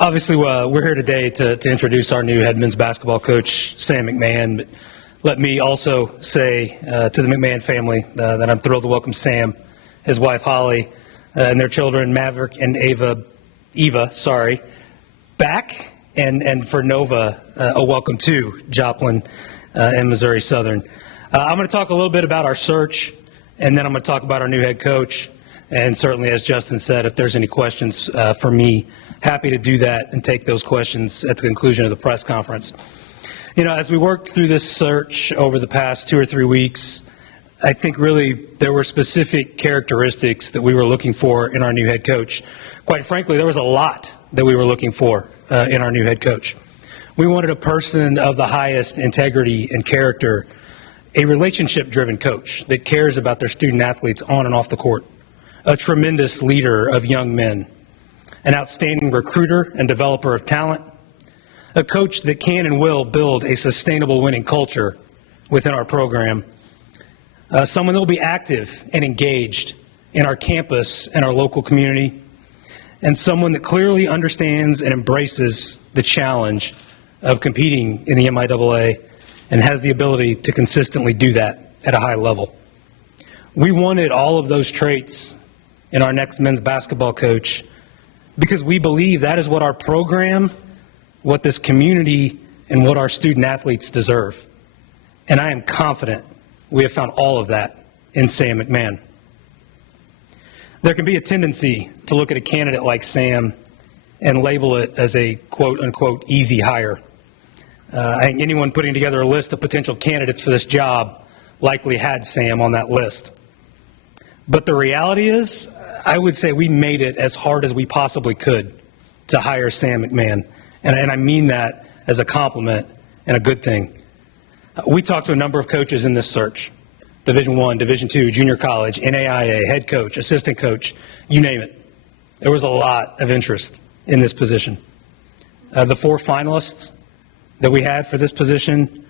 Obviously, we're here today to introduce our new head men's basketball coach, Sam McMahon. But let me also say to the McMahon family that I'm thrilled to welcome Sam, his wife Holly, and their children Maverick and Eva, back, and for Nova, a welcome to Joplin and Missouri Southern. I'm going to talk a little bit about our search, and then I'm going to talk about our new head coach. And certainly, as Justin said, if there's any questions for me, happy to do that and take those questions at the conclusion of the press conference. You know, as we worked through this search over the past 2 or 3 weeks, I think really there were specific characteristics that we were looking for in our new head coach. Quite frankly, there was a lot that we were looking for in our new head coach. We wanted a person of the highest integrity and character, a relationship-driven coach that cares about their student athletes on and off the court, a tremendous leader of young men, an outstanding recruiter and developer of talent, a coach that can and will build a sustainable winning culture within our program, someone that will be active and engaged in our campus and our local community, and someone that clearly understands and embraces the challenge of competing in the MIAA and has the ability to consistently do that at a high level. We wanted all of those traits in our next men's basketball coach because we believe that is what our program, what this community, and what our student athletes deserve. And I am confident we have found all of that in Sam McMahon. There can be a tendency to look at a candidate like Sam and label it as a quote-unquote easy hire. I think anyone putting together a list of potential candidates for this job likely had Sam on that list. But the reality is, I would say we made it as hard as we possibly could to hire Sam McMahon. And I mean that as a compliment and a good thing. We talked to a number of coaches in this search: Division I, Division II, junior college, NAIA, head coach, assistant coach, you name it. There was a lot of interest in this position. The 4 finalists that we had for this position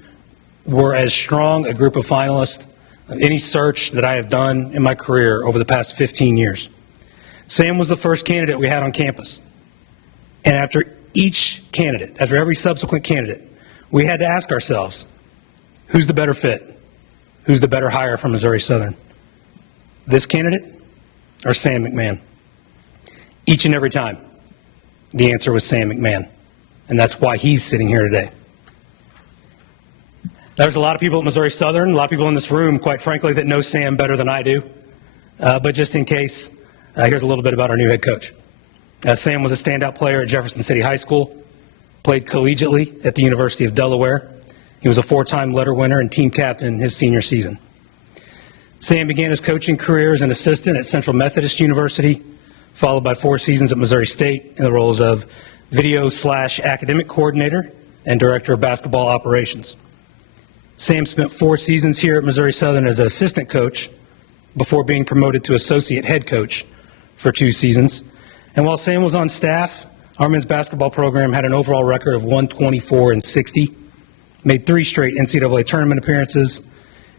were as strong a group of finalists of any search that I have done in my career over the past 15 years. Sam was the first candidate we had on campus. And after each candidate, after every subsequent candidate, we had to ask ourselves, who's the better fit? Who's the better hire from Missouri Southern? This candidate or Sam McMahon? Each and every time, the answer was Sam McMahon. And that's why he's sitting here today. There's a lot of people at Missouri Southern, a lot of people in this room, quite frankly, that know Sam better than I do. But just in case, here's a little bit about our new head coach. Sam was a standout player at Jefferson City High School, played collegiately at the University of Delaware. He was a 4-time letter winner and team captain his senior season. Sam began his coaching career as an assistant at Central Methodist University, followed by 4 seasons at Missouri State in the roles of video/academic coordinator and director of basketball operations. Sam spent 4 seasons here at Missouri Southern as an assistant coach before being promoted to associate head coach for 2 seasons. And while Sam was on staff, our men's basketball program had an overall record of 124-60, made 3 straight NCAA tournament appearances,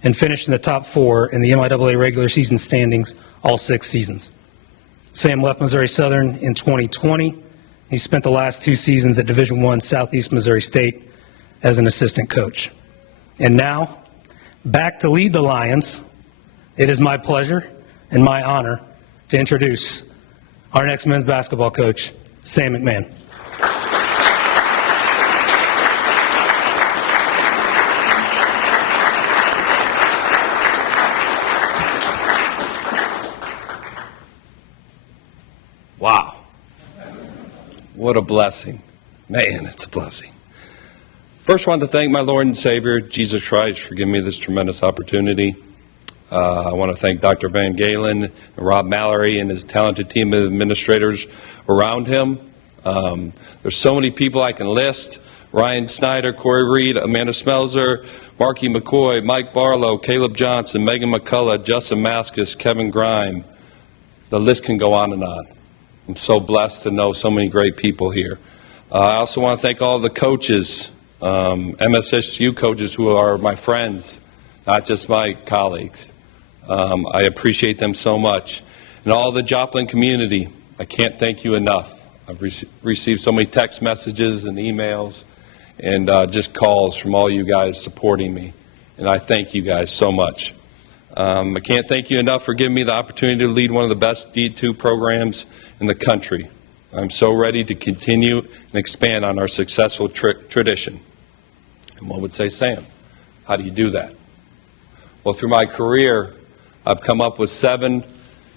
and finished in the top 4 in the MIAA regular season standings all 6 seasons. Sam left Missouri Southern in 2020. He spent the last 2 seasons at Division I Southeast Missouri State as an assistant coach. And now, back to lead the Lions, it is my pleasure and my honor to introduce our next men's basketball coach, Sam McMahon. Wow. What a blessing. Man, it's a blessing. First, I want to thank my Lord and Savior, Jesus Christ, for giving me this tremendous opportunity. I want to thank Dr. Van Galen and Rob Mallory and his talented team of administrators around him. There's so many people I can list: Ryan Snyder, Corey Reed, Amanda Smelzer, Marky McCoy, Mike Barlow, Caleb Johnson, Megan McCullough, Justin Maskus, Kevin Grime. The list can go on and on. I'm so blessed to know so many great people here. I also want to thank all the coaches, MSSU coaches who are my friends, not just my colleagues. I appreciate them so much. And all the Joplin community, I can't thank you enough. I've received so many text messages and emails and just calls from all you guys supporting me. And I thank you guys so much. I can't thank you enough for giving me the opportunity to lead one of the best D2 programs in the country. I'm so ready to continue and expand on our successful tradition. And one would say, Sam, how do you do that? Well, through my career, I've come up with 7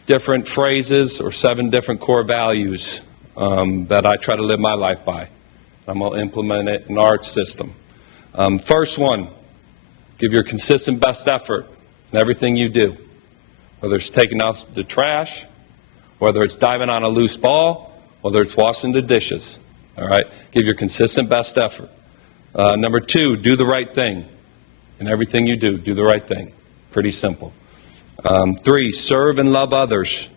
different phrases or 7 different core values that I try to live my life by. I'm going to implement it in our system. First one, give your consistent best effort in everything you do, whether it's taking out the trash, whether it's diving on a loose ball, whether it's washing the dishes. All right? Give your consistent best effort. Number 2, do the right thing. In everything you do, do the right thing. Pretty simple. 3, serve and love others.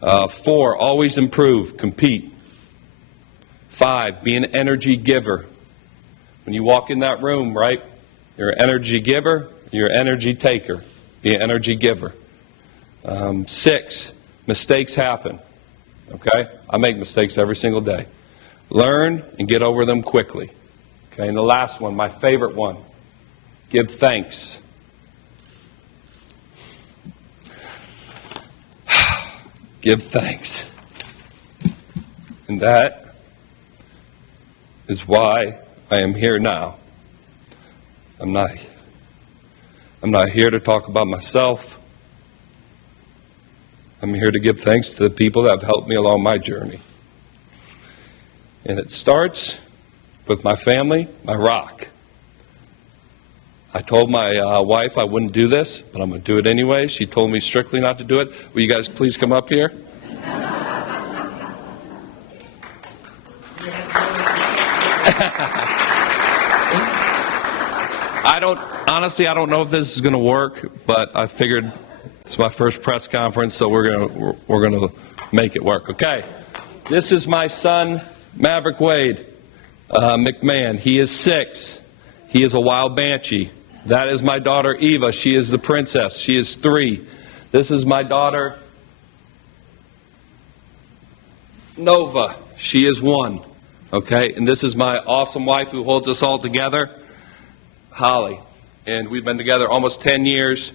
4, always improve, compete. 5, be an energy giver. When you walk in that room, right, you're an energy giver, you're an energy taker. Be an energy giver. 6, mistakes happen. Okay? I make mistakes every single day. Learn and get over them quickly. Okay, and the last one, my favorite one, give thanks. Give thanks. And that is why I am here now. I'm not here to talk about myself. I'm here to give thanks to the people that have helped me along my journey. And it starts with my family, my rock. I told my wife I wouldn't do this, but I'm going to do it anyway. She told me strictly not to do it. Will you guys please come up here? I don't know if this is going to work, but I figured it's my first press conference, so we're going to make it work. Okay. This is my son, Maverick Wade McMahon. He is 6. He is a wild banshee. That is my daughter, Eva. She is the princess. She is 3. This is my daughter, Nova. She is 1. Okay? And this is my awesome wife who holds us all together, Holly. And we've been together almost 10 years.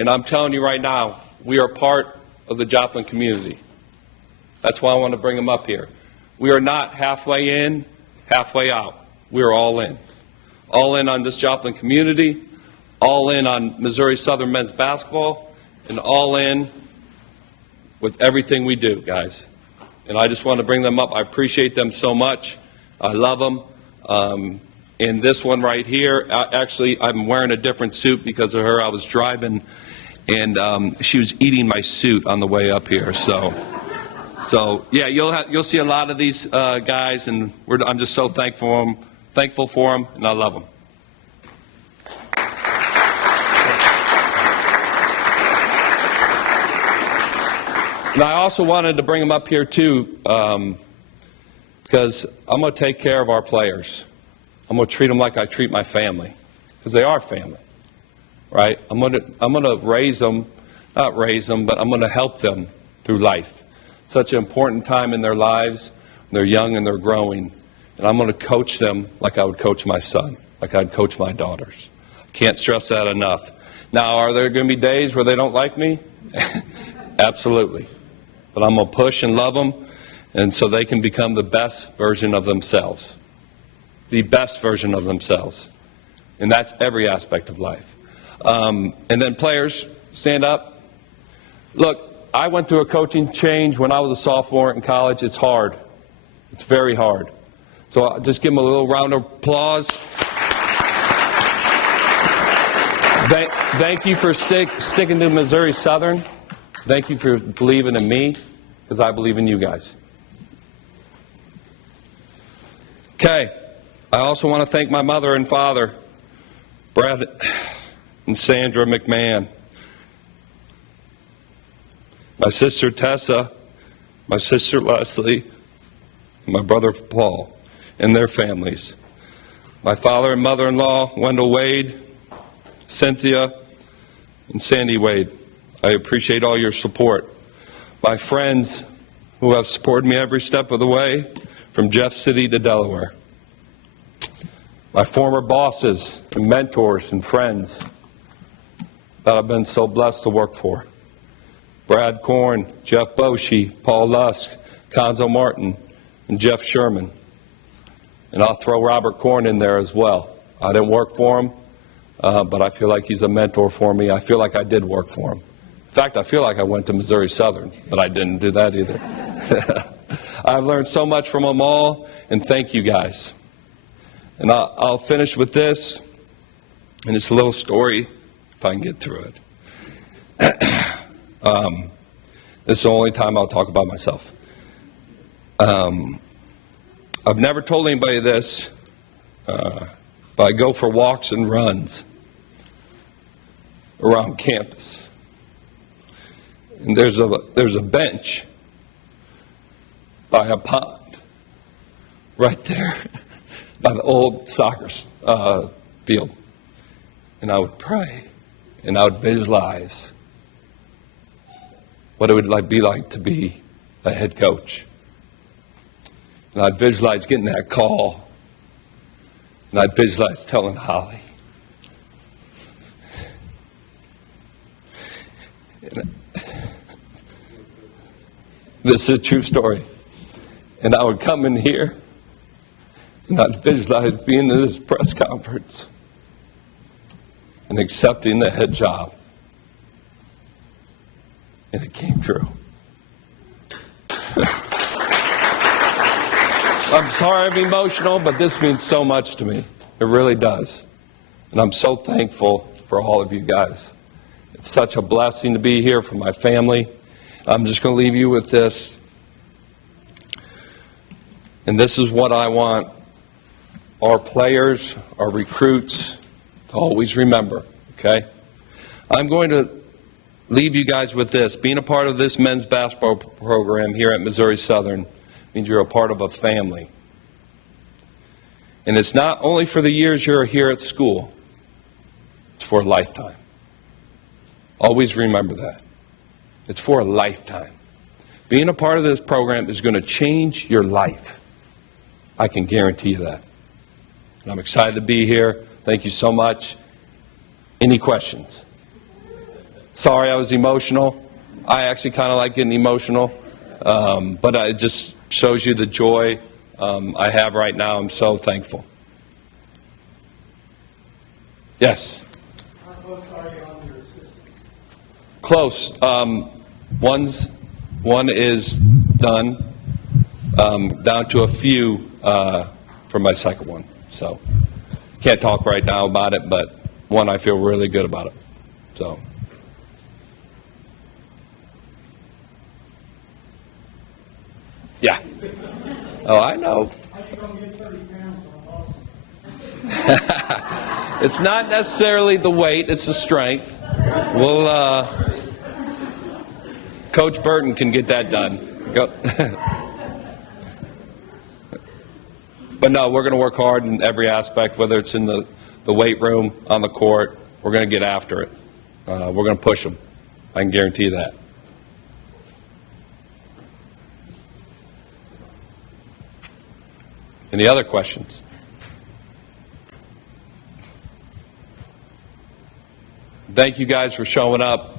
And I'm telling you right now, we are part of the Joplin community. That's why I want to bring them up here. We are not halfway in, halfway out. We are all in. All in on this Joplin community, all in on Missouri Southern men's basketball, and all in with everything we do, guys. And I just want to bring them up. I appreciate them so much. I love them. And this one right here, actually, I'm wearing a different suit because of her. I was driving, and she was eating my suit on the way up here. So yeah, you'll see a lot of these guys, and I'm just so thankful for them, and I love them. And I also wanted to bring them up here too, because I'm going to take care of our players. I'm going to treat them like I treat my family, because they are family, right? I'm going to raise them, not raise them, but I'm going to help them through life. Such an important time in their lives. They're young and they're growing. And I'm going to coach them like I would coach my son, like I'd coach my daughters. Can't stress that enough. Now, are there going to be days where they don't like me? Absolutely. But I'm going to push and love them, and so they can become the best version of themselves. The best version of themselves. And that's every aspect of life. And then players, stand up. Look, I went through a coaching change when I was a sophomore in college. It's hard. It's very hard. So I'll just give them a little round of applause. Thank you for sticking to Missouri Southern. Thank you for believing in me, because I believe in you guys. Okay. I also want to thank my mother and father, Brad and Sandra McMahon, my sister Tessa, my sister Leslie, and my brother Paul, and their families. My father and mother-in-law, Wendell Wade, Cynthia, and Sandy Wade. I appreciate all your support. My friends, who have supported me every step of the way, from Jeff City to Delaware. My former bosses and mentors and friends that I've been so blessed to work for. Brad Korn, Jeff Boschee, Paul Lusk, Conzo Martin, and Jeff Sherman. And I'll throw Robert Korn in there as well. I didn't work for him, but I feel like he's a mentor for me. I feel like I did work for him. In fact, I feel like I went to Missouri Southern, but I didn't do that either. I've learned so much from them all, and thank you guys. And I'll finish with this, and it's a little story, if I can get through it. This is the only time I'll talk about myself. I've never told anybody this, but I go for walks and runs around campus. And there's a bench by a pond right there by the old soccer field. And I would pray, and I would visualize what it would be like to be a head coach. And I'd visualize getting that call. And I'd visualize telling Holly. This is a true story. And I would come in here, and I'd visualize being in this press conference and accepting the head job. And it came true. I'm sorry I'm emotional, but this means so much to me. It really does. And I'm so thankful for all of you guys. It's such a blessing to be here for my family. I'm just going to leave you with this. And this is what I want our players, our recruits, to always remember, okay? I'm going to leave you guys with this. Being a part of this men's basketball program here at Missouri Southern means you're a part of a family. And it's not only for the years you're here at school, it's for a lifetime. Always remember that. It's for a lifetime. Being a part of this program is going to change your life. I can guarantee you that. And I'm excited to be here. Thank you so much. Any questions? Sorry I was emotional. I actually kind of like getting emotional. But it just shows you the joy I have right now. I'm so thankful. Yes? How close are you on your assistants? Close. One is done, down to a few for my second one. So can't talk right now about it, but one I feel really good about it. So. Yeah. Oh, I know. It's not necessarily the weight, it's the strength. We'll, Coach Burton can get that done. Go. But no, we're going to work hard in every aspect, whether it's in the weight room, on the court. We're going to get after it. We're going to push them. I can guarantee that. Any other questions? Thank you guys for showing up.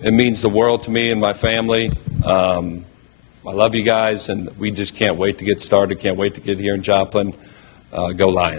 It means the world to me and my family. I love you guys, and we just can't wait to get started. Can't wait to get here in Joplin. Go Lions.